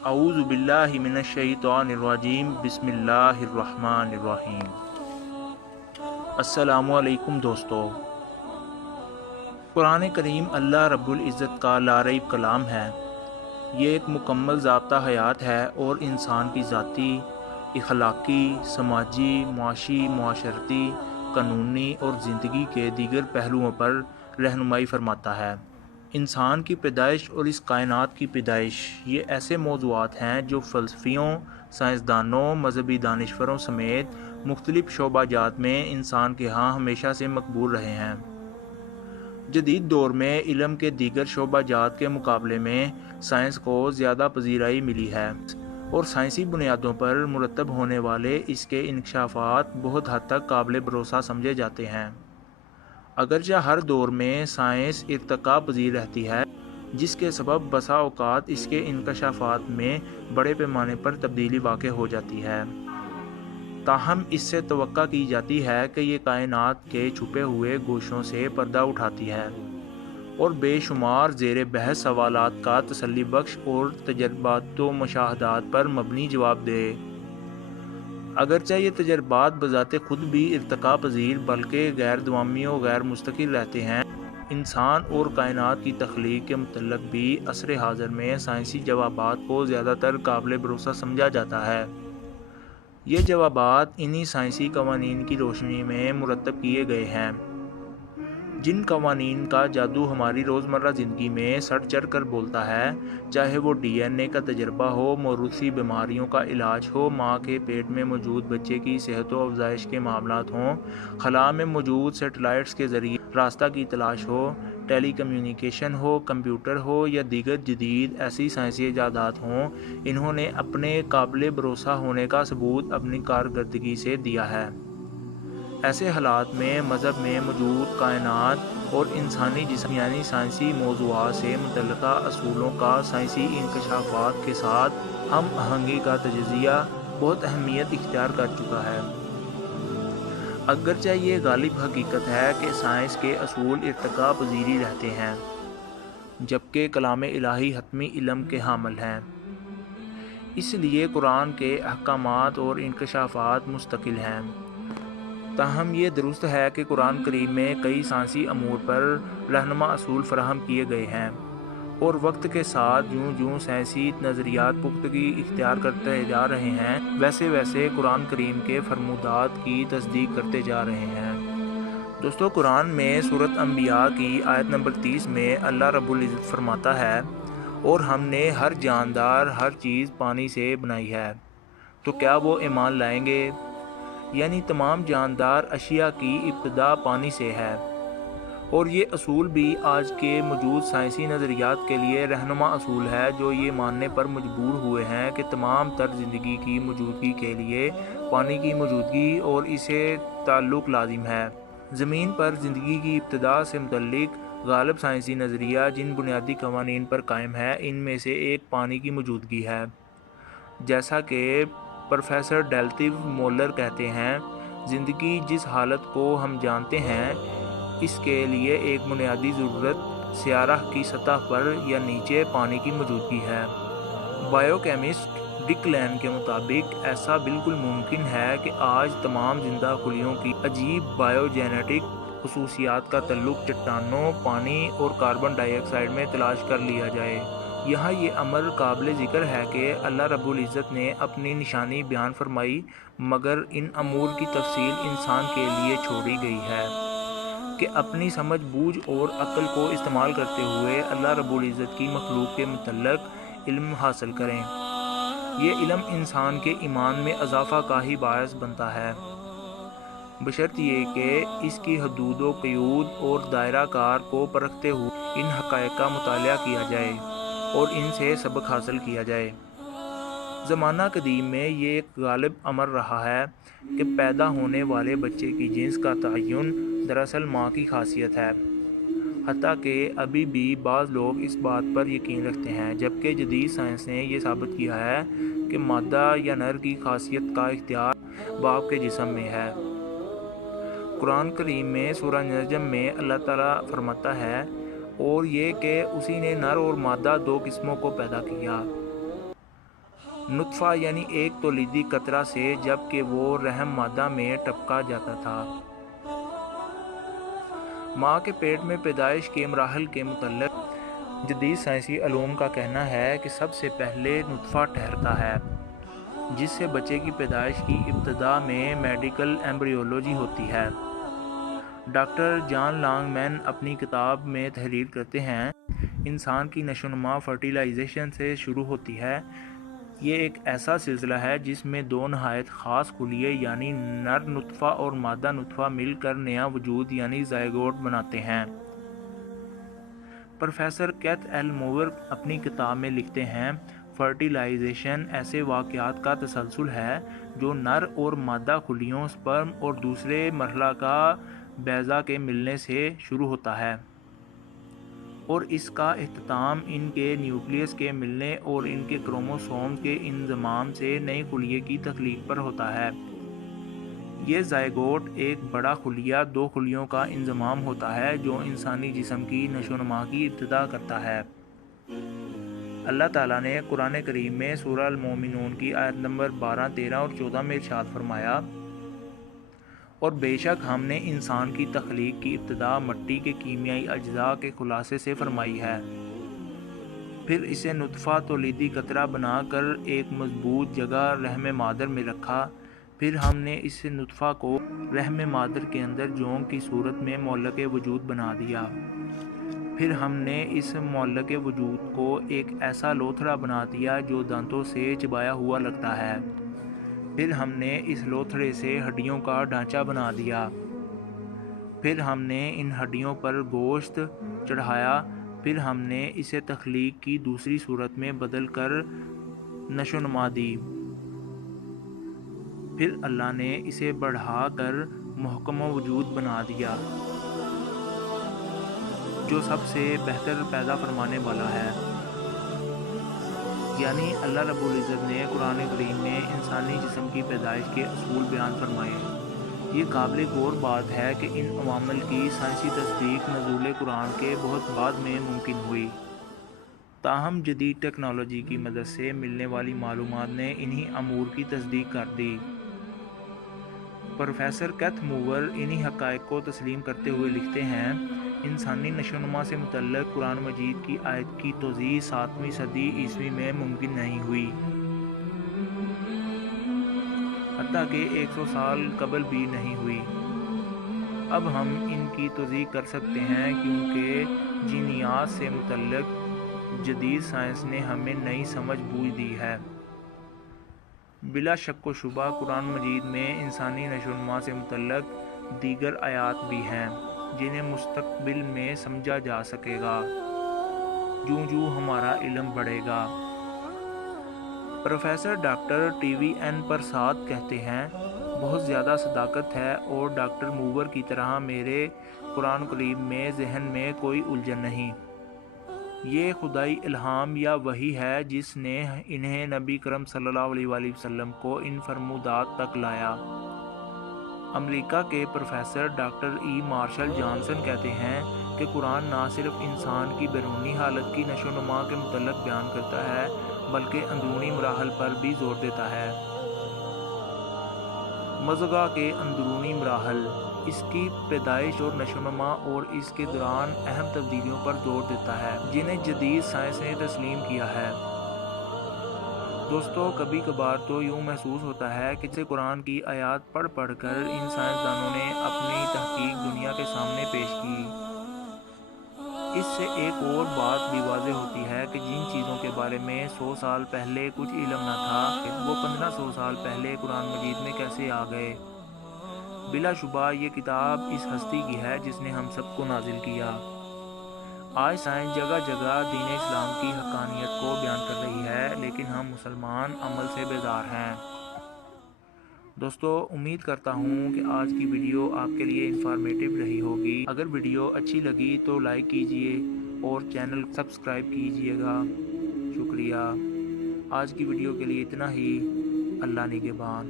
اعوذ باللہ من الشیطان الرجیم بسم اللہ الرحمن الرحیم۔ السلام علیکم دوستو۔ قرآن کریم اللہ رب العزت کا لاریب کلام ہے۔ یہ ایک مکمل ضابطہ حیات ہے اور انسان کی ذاتی، اخلاقی، سماجی، معاشی، معاشرتی، قانونی اور زندگی کے دیگر پہلوؤں پر رہنمائی فرماتا ہے۔ انسان کی پیدائش اور اس کائنات کی پیدائش، یہ ایسے موضوعات ہیں جو فلسفیوں، سائنسدانوں، مذہبی دانشوروں سمیت مختلف شعبہ جات میں انسان کے ہاں ہمیشہ سے مقبول رہے ہیں۔ جدید دور میں علم کے دیگر شعبہ جات کے مقابلے میں سائنس کو زیادہ پذیرائی ملی ہے اور سائنسی بنیادوں پر مرتب ہونے والے اس کے انکشافات بہت حد تک قابل بھروسہ سمجھے جاتے ہیں۔ اگرچہ ہر دور میں سائنس ارتقا پذیر رہتی ہے، جس کے سبب بسا اوقات اس کے انکشافات میں بڑے پیمانے پر تبدیلی واقع ہو جاتی ہے، تاہم اس سے توقع کی جاتی ہے کہ یہ کائنات کے چھپے ہوئے گوشوں سے پردہ اٹھاتی ہے اور بے شمار زیر بحث سوالات کا تسلی بخش اور تجربات و مشاہدات پر مبنی جواب دے۔ اگرچہ یہ تجربات بذات خود بھی ارتقا پذیر بلکہ غیر دوامی و غیر مستقل رہتے ہیں، انسان اور کائنات کی تخلیق کے متعلق بھی عصر حاضر میں سائنسی جوابات کو زیادہ تر قابل بھروسہ سمجھا جاتا ہے۔ یہ جوابات انہی سائنسی قوانین کی روشنی میں مرتب کیے گئے ہیں، جن قوانین کا جادو ہماری روزمرہ زندگی میں سڑ چڑھ کر بولتا ہے، چاہے وہ ڈی این اے کا تجربہ ہو، موروثی بیماریوں کا علاج ہو، ماں کے پیٹ میں موجود بچے کی صحت و افزائش کے معاملات ہوں، خلا میں موجود سیٹلائٹس کے ذریعے راستہ کی تلاش ہو، ٹیلی کمیونیکیشن ہو، کمپیوٹر ہو یا دیگر جدید ایسی سائنسی ایجادات ہوں، انہوں نے اپنے قابل بھروسہ ہونے کا ثبوت اپنی کارکردگی سے دیا ہے۔ ایسے حالات میں مذہب میں موجود کائنات اور انسانی جسم یعنی سائنسی موضوعات سے متعلقہ اصولوں کا سائنسی انکشافات کے ساتھ ہم آہنگی کا تجزیہ بہت اہمیت اختیار کر چکا ہے۔ اگرچہ یہ غالب حقیقت ہے کہ سائنس کے اصول ارتقا پذیری رہتے ہیں، جبکہ کلام الہی حتمی علم کے حامل ہیں۔ اس لیے قرآن کے احکامات اور انکشافات مستقل ہیں، تاہم یہ درست ہے کہ قرآن کریم میں کئی سائنسی امور پر رہنما اصول فراہم کیے گئے ہیں اور وقت کے ساتھ جوں جوں سائنسی نظریات پختگی اختیار کرتے جا رہے ہیں، ویسے ویسے قرآن کریم کے فرمودات کی تصدیق کرتے جا رہے ہیں۔ دوستو، قرآن میں سورۃ انبیاء کی آیت نمبر 30 میں اللہ رب العزت فرماتا ہے، اور ہم نے ہر جاندار ہر چیز پانی سے بنائی ہے، تو کیا وہ ایمان لائیں گے؟ یعنی تمام جاندار اشیاء کی ابتدا پانی سے ہے، اور یہ اصول بھی آج کے موجود سائنسی نظریات کے لیے رہنما اصول ہے، جو یہ ماننے پر مجبور ہوئے ہیں کہ تمام تر زندگی کی موجودگی کے لیے پانی کی موجودگی اور اسے تعلق لازم ہے۔ زمین پر زندگی کی ابتدا سے متعلق غالب سائنسی نظریہ جن بنیادی قوانین پر قائم ہے، ان میں سے ایک پانی کی موجودگی ہے۔ جیسا کہ پروفیسر ڈیلتو مولر کہتے ہیں، زندگی جس حالت کو ہم جانتے ہیں، اس کے لیے ایک بنیادی ضرورت سیارہ کی سطح پر یا نیچے پانی کی موجودگی ہے۔ بائیو کیمسٹ ڈک لین کے مطابق ایسا بالکل ممکن ہے کہ آج تمام زندہ خلیوں کی عجیب بائیو جینیٹک خصوصیات کا تعلق چٹانوں، پانی اور کاربن ڈائی آکسائیڈ میں تلاش کر لیا جائے۔ یہاں یہ امر قابل ذکر ہے کہ اللہ رب العزت نے اپنی نشانی بیان فرمائی، مگر ان امور کی تفصیل انسان کے لیے چھوڑی گئی ہے کہ اپنی سمجھ بوجھ اور عقل کو استعمال کرتے ہوئے اللہ رب العزت کی مخلوق کے متعلق علم حاصل کریں۔ یہ علم انسان کے ایمان میں اضافہ کا ہی باعث بنتا ہے، بشرط یہ کہ اس کی حدود و قیود اور دائرہ کار کو پرکھتے ہوئے ان حقائق کا مطالعہ کیا جائے اور ان سے سبق حاصل کیا جائے۔ زمانہ قدیم میں یہ ایک غالب امر رہا ہے کہ پیدا ہونے والے بچے کی جنس کا تعین دراصل ماں کی خاصیت ہے، حتیٰ کہ ابھی بھی بعض لوگ اس بات پر یقین رکھتے ہیں، جبکہ جدید سائنس نے یہ ثابت کیا ہے کہ مادہ یا نر کی خاصیت کا اختیار باپ کے جسم میں ہے۔ قرآن کریم میں سورہ نجم میں اللہ تعالیٰ فرماتا ہے، اور یہ کہ اسی نے نر اور مادہ دو قسموں کو پیدا کیا۔ نطفہ یعنی ایک تولیدی قطرہ سے، جبکہ وہ رحم مادہ میں ٹپکا جاتا تھا۔ ماں کے پیٹ میں پیدائش کے مراحل کے متعلق جدید سائنسی علوم کا کہنا ہے کہ سب سے پہلے نطفہ ٹھہرتا ہے، جس سے بچے کی پیدائش کی ابتدا میں میڈیکل ایمبریولوجی ہوتی ہے۔ ڈاکٹر جان لانگ مین اپنی کتاب میں تحریر کرتے ہیں، انسان کی نشو و نما فرٹیلائزیشن سے شروع ہوتی ہے۔ یہ ایک ایسا سلسلہ ہے جس میں دو نہایت خاص خلیے یعنی نر نطفہ اور مادہ نطفہ مل کر نیا وجود یعنی زائگوٹ بناتے ہیں۔ پروفیسر کیتھ ایل موور اپنی کتاب میں لکھتے ہیں، فرٹیلائزیشن ایسے واقعات کا تسلسل ہے جو نر اور مادہ خلیوں سپرم اور دوسرے مرحلہ کا بیضہ کے ملنے سے شروع ہوتا ہے، اور اس کا اختتام ان کے نیوکلیس کے ملنے اور ان کے کروموسومز کے انضمام سے نئے خلیے کی تخلیق پر ہوتا ہے۔ یہ زائگوٹ ایک بڑا خلیہ دو خلیوں کا انضمام ہوتا ہے جو انسانی جسم کی نشو و نما کی ابتدا کرتا ہے۔ اللہ تعالیٰ نے قرآن کریم میں سورہ المومنون کی آیت نمبر 12، 13 اور 14 میں ارشاد فرمایا، اور بے شک ہم نے انسان کی تخلیق کی ابتدا مٹی کے کیمیائی اجزاء کے خلاصے سے فرمائی ہے، پھر اسے نطفہ تولیدی قطرہ بنا کر ایک مضبوط جگہ رحم مادر میں رکھا، پھر ہم نے اس نطفہ کو رحم مادر کے اندر جونک کی صورت میں معلق وجود بنا دیا، پھر ہم نے اس معلق وجود کو ایک ایسا لوتھڑا بنا دیا جو دانتوں سے چبایا ہوا لگتا ہے، پھر ہم نے اس لوتھڑے سے ہڈیوں کا ڈھانچہ بنا دیا، پھر ہم نے ان ہڈیوں پر گوشت چڑھایا، پھر ہم نے اسے تخلیق کی دوسری صورت میں بدل کر نشو و نما دی، پھر اللہ نے اسے بڑھا کر محکم وجود بنا دیا جو سب سے بہتر پیدا فرمانے والا ہے۔ یعنی اللہ رب العزت نے قرآن کریم میں انسانی جسم کی پیدائش کے اصول بیان فرمائے۔ یہ قابل غور بات ہے کہ ان عوامل کی سائنسی تصدیق نزول قرآن کے بہت بعد میں ممکن ہوئی، تاہم جدید ٹیکنالوجی کی مدد سے ملنے والی معلومات نے انہی امور کی تصدیق کر دی۔ پروفیسر کیتھ موور انہی حقائق کو تسلیم کرتے ہوئے لکھتے ہیں، انسانی نشو و نما سے متعلق قرآن مجید کی آیت کی توضیح 7ویں صدی عیسوی میں ممکن نہیں ہوئی، حتیٰ کہ 100 سال قبل بھی نہیں ہوئی۔ اب ہم ان کی توضیح کر سکتے ہیں کیونکہ جینیات سے متعلق جدید سائنس نے ہمیں نئی سمجھ بوجھ دی ہے۔ بلا شک و شبہ قرآن مجید میں انسانی نشو و نما سے متعلق دیگر آیات بھی ہیں جنہیں مستقبل میں سمجھا جا سکے گا جوں جوں ہمارا علم بڑھے گا۔ Professor doctor T V N Prasad کہتے ہیں، بہت زیادہ صداقت ہے اور ڈاکٹر موور کی طرح میرے قرآن کریم میں ذہن میں کوئی الجھن نہیں۔ یہ خدائی الہام یا وحی ہے جس نے انہیں نبی کرم صلی اللہ علیہ وآلہ وسلم کو ان فرمودات تک لایا۔ امریکہ کے پروفیسر ڈاکٹر ای مارشل جانسن کہتے ہیں کہ قرآن نہ صرف انسان کی بیرونی حالت کی نشو و نما کے متعلق بیان کرتا ہے بلکہ اندرونی مراحل پر بھی زور دیتا ہے۔ مضغہ کے اندرونی مراحل، اس کی پیدائش اور نشو و نما اور اس کے دوران اہم تبدیلیوں پر زور دیتا ہے جنہیں جدید سائنس نے تسلیم کیا ہے۔ دوستو، کبھی کبھار تو یوں محسوس ہوتا ہے کہ جیسے قرآن کی آیات پڑھ پڑھ کر ان سائنسدانوں نے اپنی تحقیق دنیا کے سامنے پیش کی۔ اس سے ایک اور بات بھی واضح ہوتی ہے کہ جن چیزوں کے بارے میں 100 سال پہلے کچھ علم نہ تھا وہ 1500 سال پہلے قرآن مجید میں کیسے آ گئے۔ بلا شبہ یہ کتاب اس ہستی کی ہے جس نے ہم سب کو نازل کیا۔ آج سائنس جگہ جگہ دین اسلام کی حقانیت کو بیان کر رہی ہے، لیکن ہم مسلمان عمل سے بیزار ہیں۔ دوستو، امید کرتا ہوں کہ آج کی ویڈیو آپ کے لیے انفارمیٹیو رہی ہوگی۔ اگر ویڈیو اچھی لگی تو لائک کیجئے اور چینل سبسکرائب کیجئے گا۔ شکریہ۔ آج کی ویڈیو کے لیے اتنا ہی۔ اللہ نگہبان۔